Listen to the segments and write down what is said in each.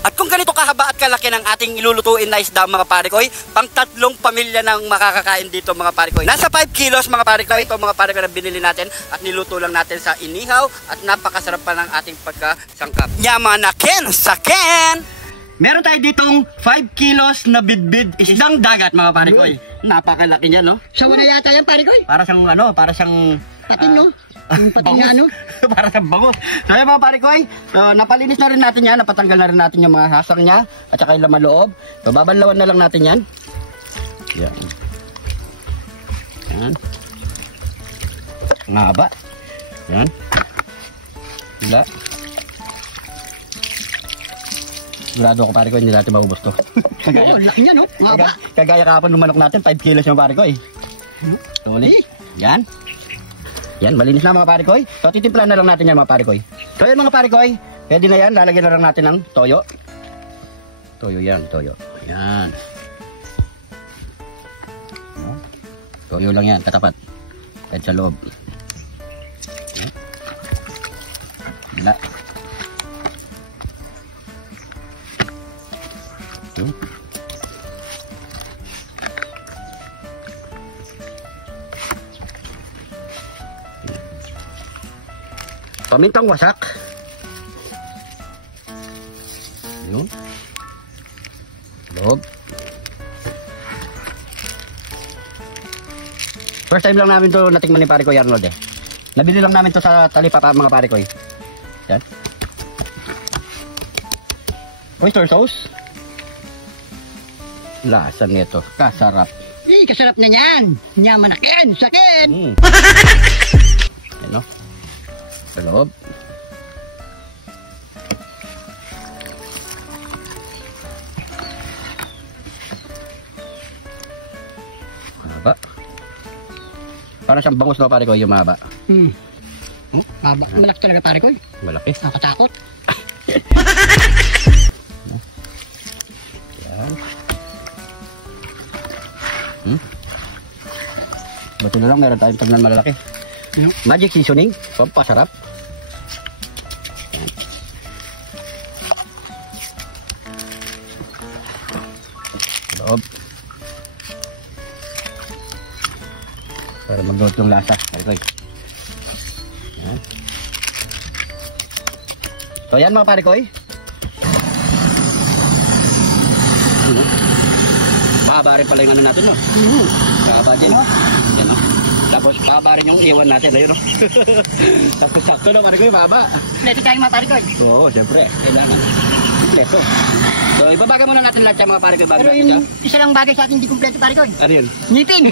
At kung ganito kahaba at kalaki ng ating ilulutuin na isda mga pare ko, pang 3 pamilya ng makakakain dito mga pare ko. Nasa 5 kilos mga pare ko. Ito mga pare ko na binili natin at niluto lang natin sa inihaw at napakasarap pa ng ating pagkasangkap. Yaman na ken sa ken! Meron tayo ditong 5 kilos na bidbid isdang dagat mga pare ko. Napakalaki niya, no? Sawa na yata yan pare ko. Para siyang ano, para siyang patin, no? Patin na ano? Para siyang bangus. So yung mga pare ko, napalinis na rin natin yan, napatanggal na rin natin yung mga hasang niya at saka yung laman loob. So babanlawan na lang natin yan. Yan. Yan. Ang haba. Yan. Hila. Sigurado ako pare ko, hindi natin maubos to. Oo, laki niya, no? Haba. Kagaya kahapon ng manok natin, 5 kilos yung pare ko eh. Tuloy. Yan. Yan, malinis na mga pare ko. So titimplan na lang natin yan mga pare ko. So yan mga pare ko, pwede na yan, lalagyan na lang natin ng toyo. Toyo yan, toyo. Yan. Toyo lang yan, katapat. Kahit sa loob. Wala. Pamintang wasak. Yun. Loob. First time lang namin to natikman ni pare ko Arnold eh. Nabili lang namin to sa talipapa mga pare ko eh. Yan. Oyster sauce. Lasa nito. Kasarap. Kasarap na yan. Yaman na ken sa ken. Yan o. Sa loob. Mahaba. Parang siyang bangus na pare ko yung mahaba. Mahaba. Malaki talaga pare ko. Malaki. Nakatakot. Yan. Buti na lang meron tayong tagnan malalaki. Magic seasoning, pampasarap. Loob. Para magluto yung lasa. Yan. So yan mga pare ko. Mahaba rin pala yung ano natin, no? Mahaba din. Yan, no? Tapos mahaba rin yung iwan natin, ayun, no? Tapos sakto na pare ko, mahaba. Pwede tayo mga pare ko. Oo, siyempre. Kailangan. Kompleto. So ibabagay muna natin lahat yung mga pare ko. Pero yung isa lang bagay sa atin hindi kompleto pare ko. Ano yun? Ngipin.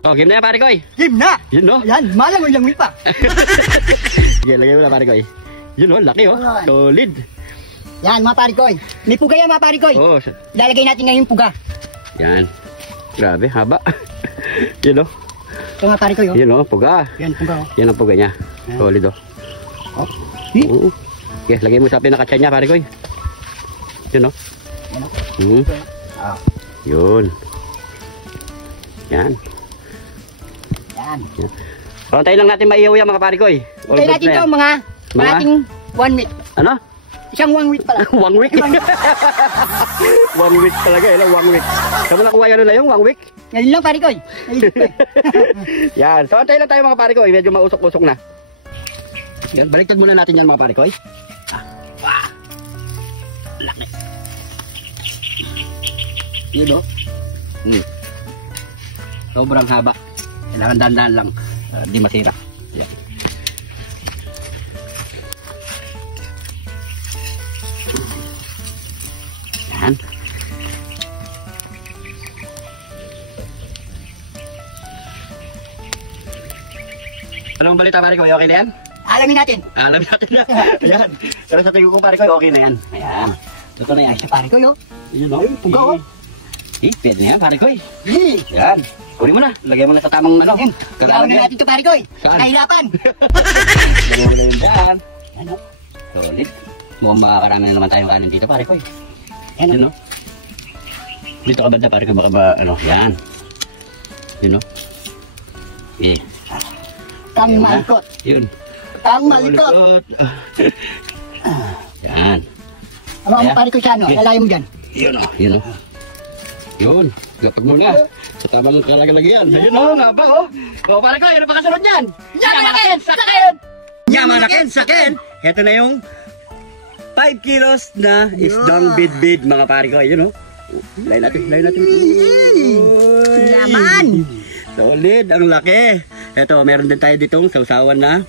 Oh, game na yan pare ko. Game na. Yun, no? Yan, malang ilang wheel pa. Sige, lagay mo na pare ko. Yun, no? Laki, oh. Solid. Yan mga pare ko. May puga yan mga pare ko. Oo. Lalagay natin ngayon yung puga. Yan. Grabe, haba. Yun, no? Ito mga pare ko. Yun, no? Puga. Yan, puga. Yan ang puga niya. Solid, oh. Oo. Okay, lagay mo sa pinakatsa niya pare ko. Yun, no? Yun. Yan. Yan. Pantayin lang natin maihaw yan mga pare ko. Pantayin natin ito mga ating 1 week. Ano? Isang 1 week pala. 1 week? 1 week talaga, 1 week. Kamu nakuha yan na yung 1 week? Ngayon lang pare ko. Yan. So antayin lang tayo mga pare ko. Medyo mausok-usok na. Yan, baliktad muna natin yan mga pare ko. Wow. Laki. Yun o. Sobrang haba. Kailangan dahan-dahan lang. Di masira. Yan. Yan. Anong balita pare ko? Okay na yan? Alamin natin. Alamin natin na. Ayan. Pero sa tingin ko pare ko, okay na yan. Ayan. Ito na yan. Sa pare ko yun. Yun o. Puga o. Pwede na yan pare ko. Yan. Kunin mo na. Lagay mo na sa tamang ano. Kailangan na natin ito pare ko. Kahirapan. Lagay mo na yun dyan. Ano? Solid. Mukhang makakarami na naman tayong kanin dito pare ko. Yan o. Dito ka banda pare ko. Baka ba ano. Yan. Yun o. Kami maikot. Yun. Ang malikot. Yan. Ang mga pare ko sa ano, lalayo mo dyan. Yun o. Yun o. Yun. Kapag mo na. Sa tamang kalagalagyan. Ayun o. Naba o. O pare ko. Yun ang pakasunod yan. Yamanakin! Sakin! Yamanakin. Sakin. Ito na yung 5 kilos na isdang bidbid mga pare ko. Ayun o. Lain natin. Lain natin. Yaman! Solid. Ang laki. Ito. Meron din tayo ditong sausawan na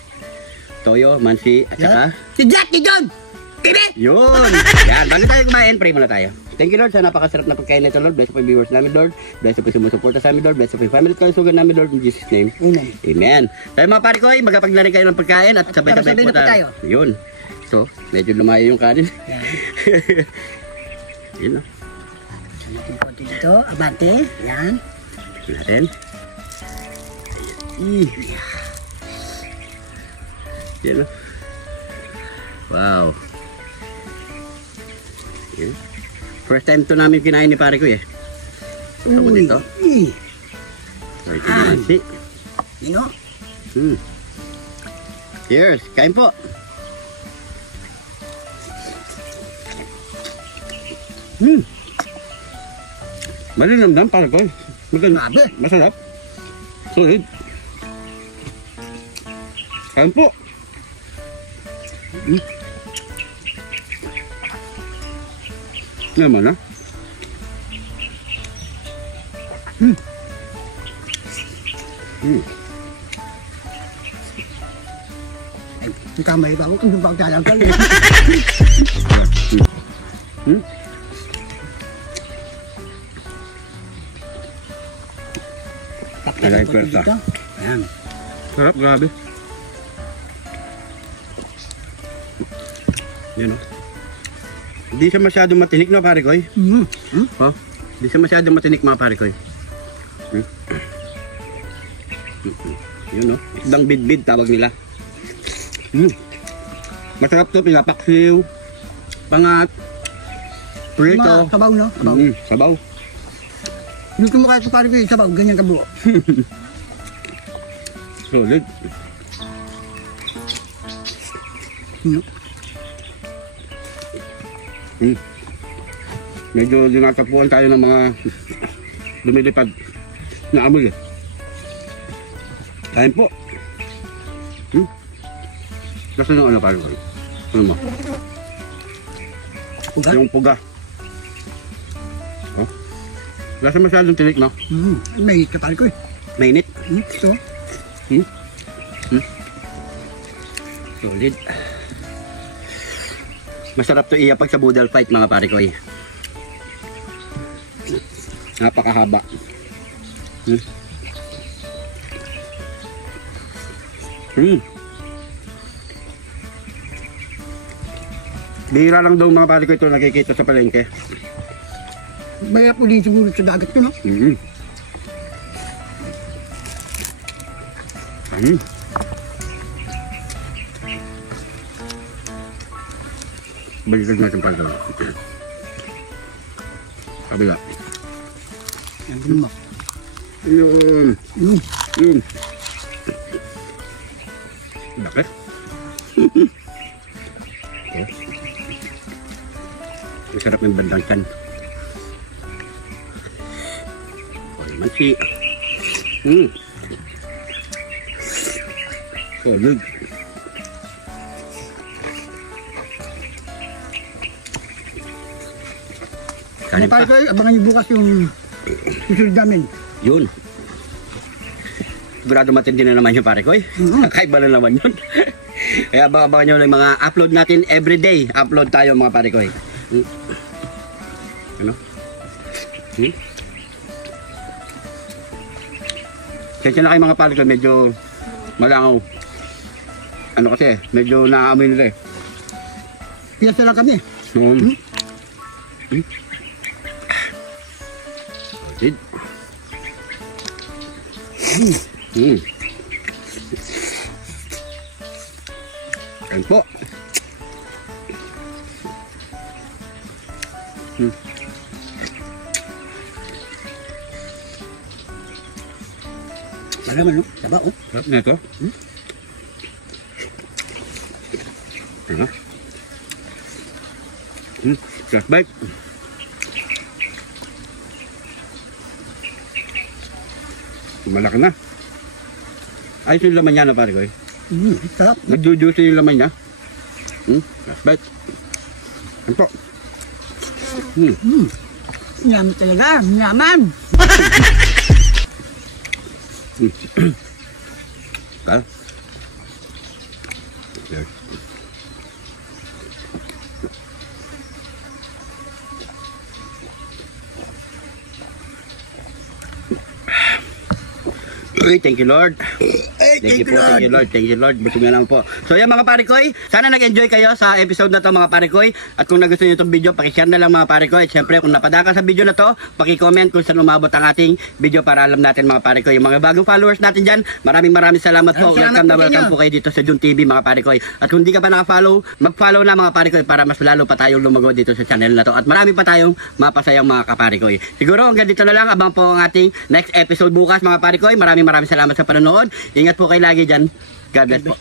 toyo, mansi, at saka Si Jackie John! Pibi! yun! Yan, bago tayo kumain, pray muna tayo. Thank you Lord sa napakasarap na pagkain nito Lord. Bless po yung viewers namin Lord. Bless po yung sumusuporta sa amin Lord. Bless po yung family at kalusugan namin Lord. In Jesus name. Amen. Amen. Tayo mga pare ko, magkapaglarin kayo ng pagkain at sabay-sabay Sabay-sabay po na po tayo. Yun. So, medyo lumayo yung kanin. Yun o. Natin konti dito. Abante. Yan. Natin. Yan o. Wow. Yan. First time to namin kinain ni pare ko eh. Punta mo dito. Right, nasi. You know? Cheers. Kain po. Malinamdam pare ko. Grabe. Masarap. Solid. Kain po. Naman ha? Ang kamay ba? Huwag kang pagdalang ka. Alay, pwersa. Ayan. Sarap, grabe. Yan o. Hindi siya masyadong matinik na pare ko. Oh, hindi siya masyadong matinik mga pare ko. Yun o. Isdang bidbid tawag nila. Masarap to, pinapaksiw. Pangat. Prito. Sabaw, no? Sabaw. Sabaw. Dito mo kahit sa pare ko yung sabaw, ganyan kabuo. Solid. Medyo dinatapuan tayo ng mga lumilipad na amoy eh. Kain po. Kasi yung ano pare ko. Ano mo? Puga? Yung puga. Oh. Lasa masyadong tinik, no? May ka pare ko eh. Mainit. So, Solid. Masarap to iyapag sa boodle fight mga pare ko eh. Napakahaba. Bihira lang daw mga pare ko ito nakikita sa palengke. may po din siguro sa dagat ko, no? Balikan natin pala. Kabila. Yan mo. Yun. Laki. Masarap yung bandang kan. Ay, mansi. Solid. Ano pare ko, abangan niyo bukas yung susunod namin. Yun. Sigurado matindi na naman yung pare ko eh. Kakaiba na naman yun. Kaya abangan nyo lang mga upload natin everyday. Upload tayo mga pare ko eh. Ano? Kaya na kayo mga pare ko, medyo malangaw. Ano kasi, medyo naaamoy nila eh. Piyasa lang kami. Solid. Ayan po. Wala man, no? Taba, oh. Sarap na ito. Ano? Last bite. Malaki na. Ayos yung laman niya na pare ko eh. Sarap. Nagjujuicy yung laman niya. Last bite. Ano po? Yum talaga. Yaman. Kaya? Okay. Uy, thank you Lord. Thank you po, thank you Lord, thank you Lord. Busog na lang po. So yan mga parikoy, sana nag-enjoy kayo sa episode na to mga parikoy. At kung nagustuhan niyo itong video, pakishare na lang mga parikoy. At syempre kung napadaka sa video na to, paki-comment kung saan umabot ang ating video para alam natin mga parikoy. Yung mga bagong followers natin dyan, maraming salamat po. Welcome na welcome po kayo dito sa Jun TV mga parikoy. At kung hindi ka pa naka-follow, mag-follow na mga parikoy para mas lalo pa tayong lumago dito sa channel na to. At marami pa tayong mapasayang mga kaparikoy. Siguro hanggang dito na lang, abang po ang ating next episode bukas mga parikoy. Maraming salamat sa panonood. Ingat po kayo lagi dyan. God bless po.